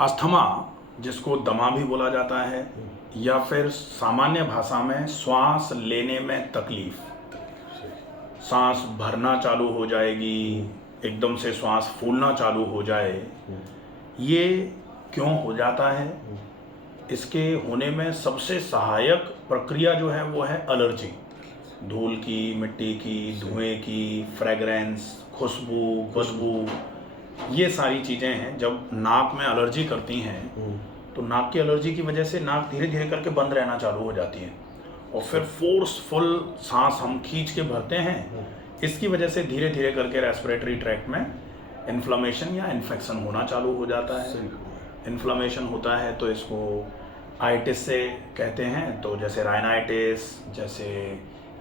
Asthma, जिसको दमा भी बोला जाता है, या फिर सामान्य भाषा में श्वास लेने में तकलीफ, सांस भरना चालू हो जाएगी, एकदम से श्वास फूलना चालू हो जाए, ये क्यों हो जाता है? इसके होने में सबसे सहायक प्रक्रिया जो है वो है एलर्जी। धूल की, मिट्टी की, धुएं की, फ्रेगरेंस, खुशबू, बदबू, ये सारी चीज़ें हैं। जब नाक में एलर्जी करती हैं तो नाक की एलर्जी की वजह से नाक धीरे धीरे करके बंद रहना चालू हो जाती है और फिर फोर्सफुल सांस हम खींच के भरते हैं। इसकी वजह से धीरे धीरे करके रेस्पिरेटरी ट्रैक्ट में इन्फ्लेमेशन या इन्फेक्शन होना चालू हो जाता है। इन्फ्लेमेशन होता है तो इसको आइटिस से कहते हैं। तो जैसे राइनाइटिस, जैसे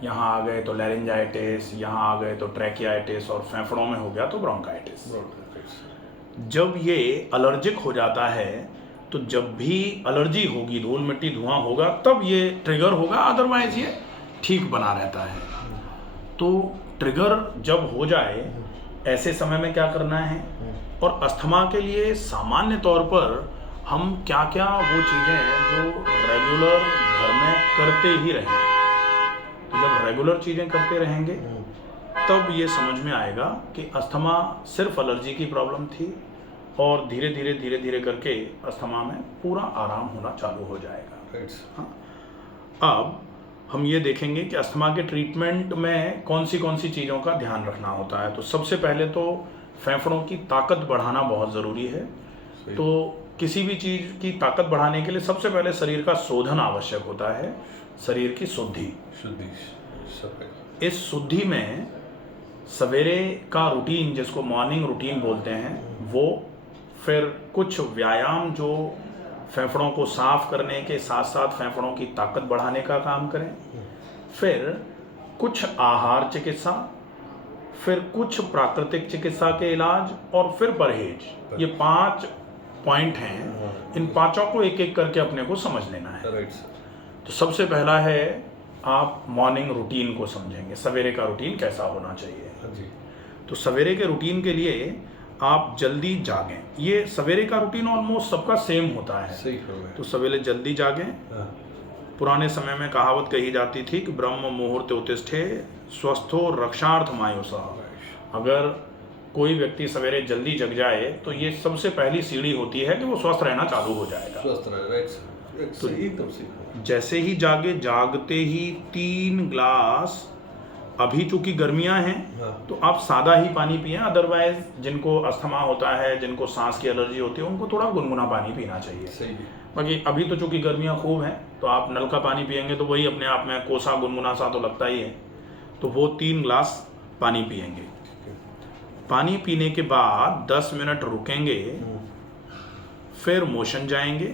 यहाँ आ गए तो लैरिंजाइटिस, यहाँ आ गए तो ट्रैकियाइटिस, और फेफड़ों में हो गया तो ब्रोंकाइटिस। जब ये एलर्जिक हो जाता है तो जब भी एलर्जी होगी, धूल मिट्टी धुआं होगा, तब ये ट्रिगर होगा, अदरवाइज ये ठीक बना रहता है। तो ट्रिगर जब हो जाए ऐसे समय में क्या करना है, और अस्थमा के लिए सामान्य तौर पर हम क्या क्या वो चीज़ें हैं जो रेगुलर घर में करते ही रहें। तो जब रेगुलर चीज़ें करते रहेंगे तब ये समझ में आएगा कि अस्थमा सिर्फ एलर्जी की प्रॉब्लम थी और धीरे धीरे धीरे धीरे करके अस्थमा में पूरा आराम होना चालू हो जाएगा। हाँ, अब हम ये देखेंगे कि अस्थमा के ट्रीटमेंट में कौन सी चीज़ों का ध्यान रखना होता है। तो सबसे पहले तो फेफड़ों की ताकत बढ़ाना बहुत ज़रूरी है। तो किसी भी चीज़ की ताकत बढ़ाने के लिए सबसे पहले शरीर का शोधन आवश्यक होता है, शरीर की शुद्धि। इस शुद्धि में सवेरे का रूटीन, जिसको मॉर्निंग रूटीन बोलते हैं, वो फिर कुछ व्यायाम जो फेफड़ों को साफ करने के साथ साथ फेफड़ों की ताकत बढ़ाने का काम करें, फिर कुछ आहार चिकित्सा, फिर कुछ प्राकृतिक चिकित्सा के इलाज, और फिर परहेज। ये 5 पॉइंट हैं। इन पांचों को एक एक करके अपने को समझ लेना है। तो सबसे पहला है, आप मॉर्निंग रूटीन को समझेंगे, सवेरे का रूटीन कैसा होना चाहिए। तो सवेरे के रूटीन के लिए आप जल्दी जागें। ये सवेरे का रूटीन ऑलमोस्ट सबका सेम होता है। तो सवेरे जल्दी जागें। पुराने समय में कहावत कही जाती थी कि ब्रह्म मुहूर्ते उत्तिष्ठे स्वस्थो रक्षार्थमायुषः। अगर कोई व्यक्ति सवेरे जल्दी जग जाए तो ये सबसे पहली सीढ़ी होती है कि वो स्वस्थ रहना चालू हो जाएगा। तो जैसे ही जागते ही 3 ग्लास, अभी चूंकि गर्मियां हैं तो आप सादा ही पानी पिएं, अदरवाइज जिनको अस्थमा होता है, जिनको सांस की एलर्जी होती है, उनको थोड़ा गुनगुना पानी पीना चाहिए। बाकी अभी तो चूंकि गर्मियां खूब हैं तो आप नल का पानी पिएंगे तो वही अपने आप में कोसा गुनगुना सा तो लगता ही है। तो वो 3 ग्लास पानी पिएंगे। पानी पीने के बाद 10 मिनट रुकेंगे, फिर मोशन जाएंगे,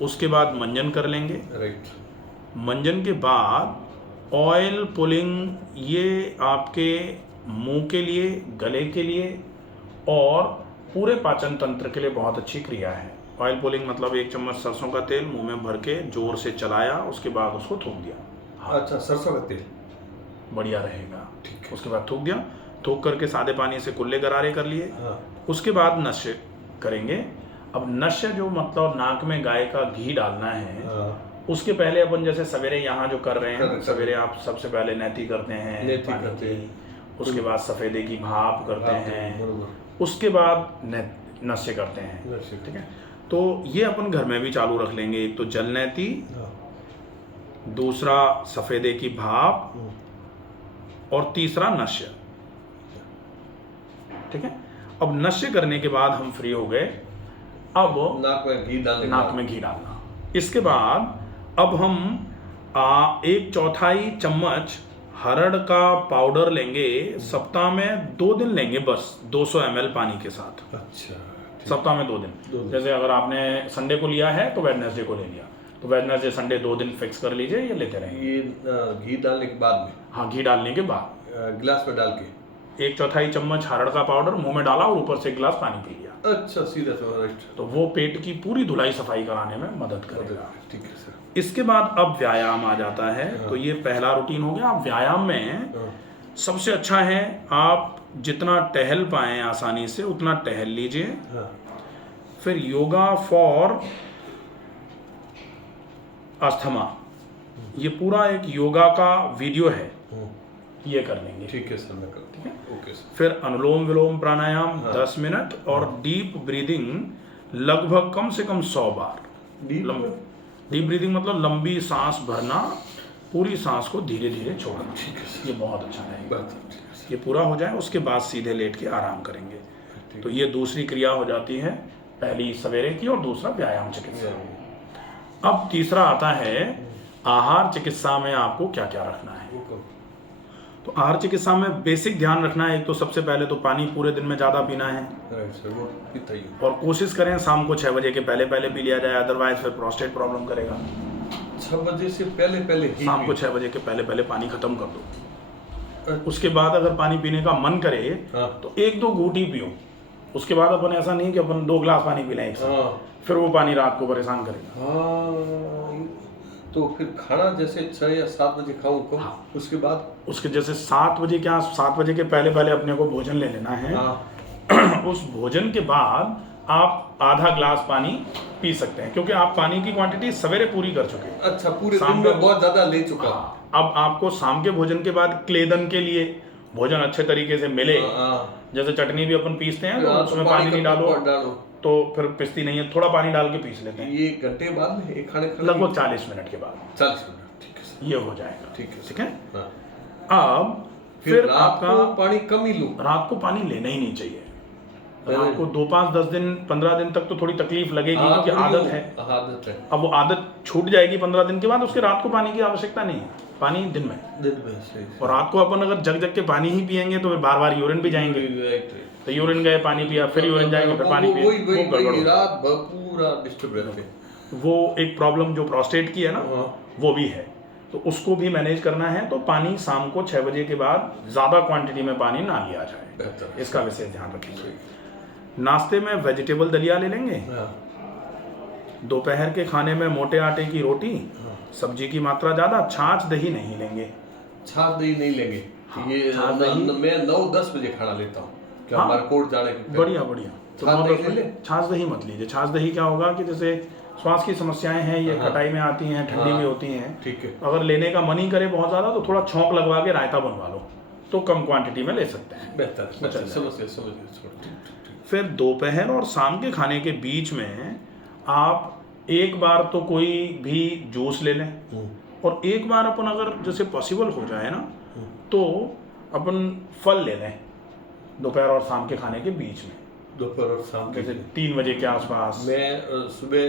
उसके बाद मंजन कर लेंगे। मंजन के बाद ऑयल पुलिंग, ये आपके मुंह के लिए, गले के लिए और पूरे पाचन तंत्र के लिए बहुत अच्छी क्रिया है। ऑयल पुलिंग मतलब 1 चम्मच सरसों का तेल मुंह में भर के जोर से चलाया, उसके बाद उसको थूक दिया। अच्छा, सरसों का तेल बढ़िया रहेगा। ठीक, उसके बाद थूक दिया, थूक करके सादे पानी से कुल्ले गरारे कर लिए। उसके बाद नश्य करेंगे। अब नश्य जो मतलब नाक में गाय का घी डालना है, उसके पहले अपन जैसे सवेरे यहाँ जो कर रहे हैं, सवेरे आप सबसे पहले नेती करते हैं, उसके बाद सफेदे की भाप करते हैं, उसके बाद नश्य करते हैं। ठीक है, तो ये अपन घर में भी चालू रख लेंगे। एक तो जल नेती, दूसरा सफेदे की भाप, और तीसरा नश्य। ठीक है, अब नश्य करने के बाद हम फ्री हो गए। अब नाक में घी डालना। इसके बाद अब हम 1/4 चम्मच हरड़ का पाउडर लेंगे। सप्ताह में 2 दिन लेंगे बस, 200 ml पानी के साथ। अच्छा, सप्ताह में 2 दिन। जैसे अगर आपने संडे को लिया है तो वेडनेसडे को ले लिया, तो वेडनेसडे संडे 2 दिन फिक्स कर लीजिए, ये लेते रहेंगे। ये घी डालने के बाद में? हाँ, घी डालने के बाद गिलास में डाल के 1/4 चम्मच हरड़ का पाउडर मुंह में डाला और ऊपर से 1 गिलास पानी पी लिया। अच्छा, सीधा तो वो पेट की पूरी धुलाई सफाई कराने में मदद करेगा। ठीक है सर। इसके बाद अब व्यायाम आ जाता है। तो ये पहला रूटीन हो गया। अब व्यायाम में सबसे अच्छा है आप जितना टहल पाएं आसानी से उतना टहल लीजिए। फिर योगा फॉर अस्थमा, ये पूरा एक योगा का वीडियो है, ये कर लेंगे। ठीक है सर, मैं करता हूँ। Okay sir. फिर अनुलोम विलोम प्राणायाम 10 मिनट और डीप ब्रीदिंग लगभग कम से कम 100 बार। डीप ब्रीदिंग मतलब लंबी सांस भरना, पूरी सांस को धीरे धीरे छोड़ना। ठीक है सर। ये बहुत अच्छा रहेगा। ठीक है सर। ये पूरा हो जाए उसके बाद सीधे लेट के आराम करेंगे। तो ये दूसरी क्रिया हो जाती है, पहली सवेरे की और दूसरा व्यायाम चिकित्सा। अब तीसरा आता है आहार चिकित्सा में आपको क्या क्या रखना है। तो आहार चिकित्सा में बेसिक ध्यान रखना है, एक तो सबसे पहले तो पानी पूरे दिन में ज़्यादा पीना है। राइट सर, वो पीता ही। और कोशिश करें शाम को 6 बजे के पहले पहले पी लिया जाए, अदरवाइज फिर प्रोस्टेट प्रॉब्लम करेगा। 6 बजे से पहले पहले ही शाम को 6 बजे के पहले पहले पानी खत्म कर दो। उसके बाद अगर पानी पीने का मन करे तो 1-2 घूंट ही पियो। उसके बाद अपन ऐसा नहीं कि अपन 2 गिलास पानी पी लें एक साथ, फिर वो पानी रात को परेशान करेगा। तो फिर खाना जैसे 6 या 7 बजे खाऊं कब? उसके बाद उसके जैसे 7 बजे, क्या 7 बजे के पहले पहले अपने को भोजन ले लेना है। उस भोजन के बाद आप आधा गिलास पानी पी सकते हैं, क्योंकि आप पानी की क्वांटिटी सवेरे पूरी कर चुके हैं। अच्छा, पूरे दिन में बहुत ज्यादा ले चुका। अब आपको शाम के भोजन के बाद क्लेदन के लिए भोजन अच्छे तरीके से मिले, जैसे चटनी भी अपन पीसते हैं तो उसमें पानी नहीं डालो तो फिर पिसती नहीं है, थोड़ा पानी डाल के पीस लेते हैं। ये घंटे बाद में एक खाने लगभग 40 मिनट के बाद। 40 मिनट, ठीक है सर। ये हो जाएगा। ठीक है। अब फिर आपका पानी कम ही लूं। रात को पानी लेना ही नहीं चाहिए। रात को 2, 5, 10 दिन 15 दिन तक तो थोड़ी तकलीफ लगेगी, क्योंकि आदत है। अब वो आदत छूट जाएगी 15 दिन के बाद, उसके रात को पानी की आवश्यकता नहीं है, पानी दिन में। सही। और रात को अपन अगर जग जग के पानी ही पियेंगे तो फिर बार बार यूरिन भी जाएंगे। तो यूरिन गए, पानी पिया, फिर यूरिन जाएंगे, फिर पानी पिया, वो गड़बड़, रात भर पूरा डिस्टर्ब रहते। वो एक प्रॉब्लम जो प्रोस्टेट की है ना, वो भी है, तो उसको भी मैनेज करना है। तो पानी शाम को 6 बजे के बाद ज़्यादा क्वांटिटी में पानी ना लिया जाए, इसका विशेष ध्यान रखेंगे। नाश्ते में वेजिटेबल दलिया ले लेंगे। दोपहर के खाने में मोटे आटे की रोटी, सब्जी की मात्रा ज़्यादा, छाछ दही नहीं लेंगे। छाछ दही नहीं लेंगे। ये मैं 9-10 बजे खाना लेता हूँ। हाँ, कोर्ट जाने के बढ़िया। तो छाछ दही मत लीजिए। छाछ दही क्या होगा कि जैसे श्वास की समस्याएं हैं, ये खटाई में आती हैं, ठंडी में होती हैं। ठीक है। अगर लेने का मन ही करे बहुत ज़्यादा तो थोड़ा छौंक लगवा के रायता बनवा लो, तो कम क्वांटिटी में ले सकते हैं। बेहतर। समझ। फिर दोपहर और शाम के खाने के बीच में आप एक बार तो कोई भी जूस ले लें, और एक बार अपन अगर जैसे पॉसिबल हो जाए ना तो अपन फल ले लें दोपहर और शाम के खाने के बीच में। दोपहर और शाम के जैसे 3 बजे के आसपास। मैं सुबह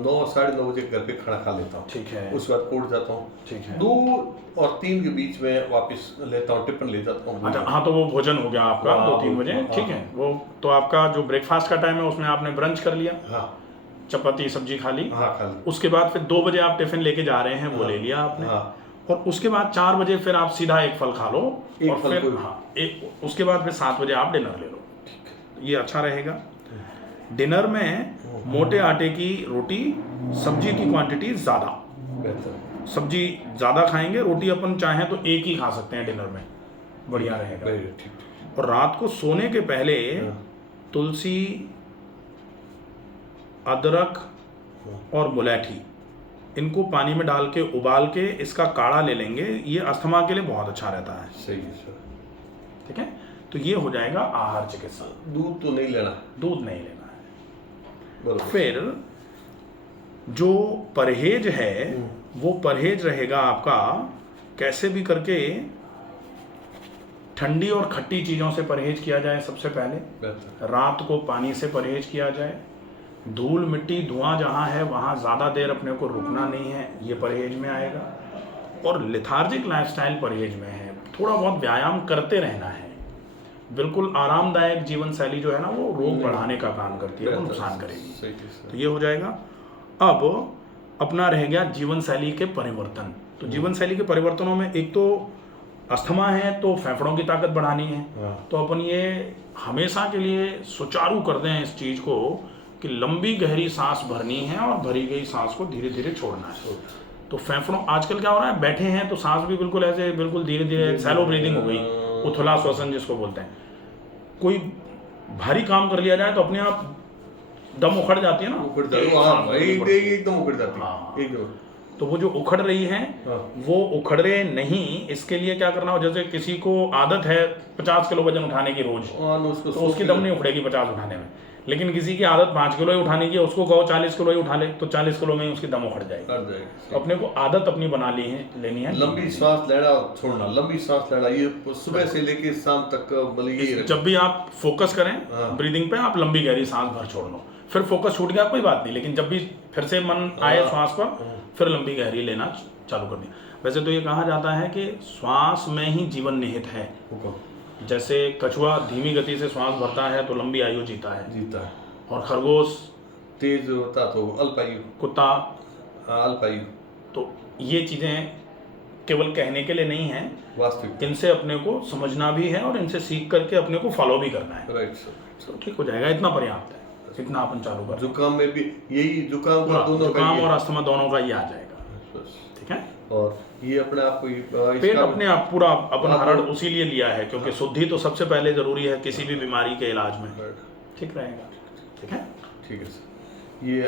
9 साढ़े 9 बजे घर पे खाना खा लेता हूँ। ठीक है। उसके बाद कोर्ट जाता हूँ। ठीक है। 2 और 3 के बीच में वापस लेता हूँ, टिफिन ले जाता हूँ। अच्छा, हाँ, तो वो भोजन हो गया आपका 2-3 बजे। ठीक है। वो तो आपका जो ब्रेकफास्ट का टाइम है उसमें आपने ब्रंच कर लिया, चपाती सब्जी खा ली। उसके बाद फिर 2 बजे आप टिफिन लेके जा रहे हैं, वो ले लिया आपने। और उसके बाद 4 बजे फिर आप सीधा एक फल खा लो, और फिर उसके बाद फिर 7 बजे आप डिनर ले लो। ये अच्छा रहेगा। डिनर में मोटे आटे की रोटी, सब्जी की क्वांटिटी ज़्यादा, सब्जी ज़्यादा खाएंगे, रोटी अपन चाहें तो एक ही खा सकते हैं डिनर में, बढ़िया रहेगा। और रात को सोने के पहले तुलसी, अदरक और मुलैठी, इनको पानी में डाल के उबाल के इसका काढ़ा ले लेंगे। ये अस्थमा के लिए बहुत अच्छा रहता है। सही है सर। ठीक है। तो ये हो जाएगा आहार चिकित्सा। दूध तो नहीं लेना, दूध नहीं लेना है। फिर जो परहेज है वो परहेज रहेगा आपका, कैसे भी करके ठंडी और खट्टी चीज़ों से परहेज किया जाए। सबसे पहले रात को पानी से परहेज किया जाए। धूल मिट्टी धुआं जहाँ है वहाँ ज़्यादा देर अपने को रुकना नहीं है, ये परहेज में आएगा। और लेथार्जिक लाइफस्टाइल परहेज में है, थोड़ा बहुत व्यायाम करते रहना है। बिल्कुल आरामदायक जीवन शैली जो है ना वो रोग बढ़ाने का काम करती है, वो नुकसान करेगी। तो ये हो जाएगा। अब अपना रह गया जीवन शैली के परिवर्तन। तो जीवन शैली के परिवर्तनों में एक तो अस्थमा है तो फेफड़ों की ताकत बढ़ानी है। तो अपन ये हमेशा के लिए सुचारू कर दें इस चीज़ को कि लंबी गहरी सांस भरनी है और भरी गई सांस को धीरे धीरे छोड़ना है। तो फेफड़ों, आजकल क्या हो रहा है, बैठे हैं तो सांस भी बिल्कुल ऐसे बिल्कुल धीरे धीरे सैलो ब्रीदिंग हो गई, उथला श्वसन जिसको बोलते हैं। कोई भारी काम कर लिया जाए तो अपने आप दम उखड़ जाती है ना, उखड़ जाती एक है, हाँ सांस भाई लेनी पड़ती है। एकदम उखड़ जाती हाँ। है एकदम। तो वो जो उखड़ रही है हाँ। वो उखड़े नहीं, इसके लिए क्या करना हो, जैसे किसी को आदत है 50 किलो वजन उठाने की रोज, उसको तो उसकी दम नहीं उखड़ेगी 50 उठाने में। लेकिन किसी की आदत 5 किलो ही उठाने की है, उसको कहो 40 किलो ही उठा ले, तो 40 किलो में ही उसकी दम उखड़ जाएगी। कर जाएगी। तो अपने को आदत अपनी बना ली है, लेनी है। लंबी सांस लेना और छोड़ना, लंबी सांस लेना, ये सुबह से लेके शाम तक मतलब यही रखना। जब भी आप फोकस करें हाँ। ब्रीदिंग पे, आप लंबी गहरी सांस भर छोड़ लो, फिर फोकस छूट गया कोई बात नहीं, लेकिन जब भी फिर से मन आए श्वास पर, फिर लंबी गहरी लेना चालू कर दिया। वैसे तो ये कहा जाता है कि श्वास में ही जीवन निहित है। हुक्म जैसे कछुआ धीमी गति से श्वास भरता है तो लंबी आयु जीता है, जीता है, और खरगोश, तेज होता तो अल्पायु, कुत्ता। हाँ अल्पायु। तो ये चीज़ें केवल कहने के लिए नहीं है, वास्तविक। इनसे अपने को समझना भी है और इनसे सीख करके अपने को फॉलो भी करना है। Right sir. तो ठीक हो जाएगा, इतना पर्याप्त है, इतना अपन चालू कर। जुकाम में भी यही, जुकाम का दोनों का जुकाम ये- और अस्थमा दोनों का ही आ जाएगा। बस। ठीक है। और ये अपने आप को पेट अपने आप पूरा अपन हाँ। हरण उसी लिए लिया है, क्योंकि शुद्धि तो सबसे पहले जरूरी है किसी भी बीमारी के इलाज में। ठीक रहेगा। ठीक है। ठीक है सर। ये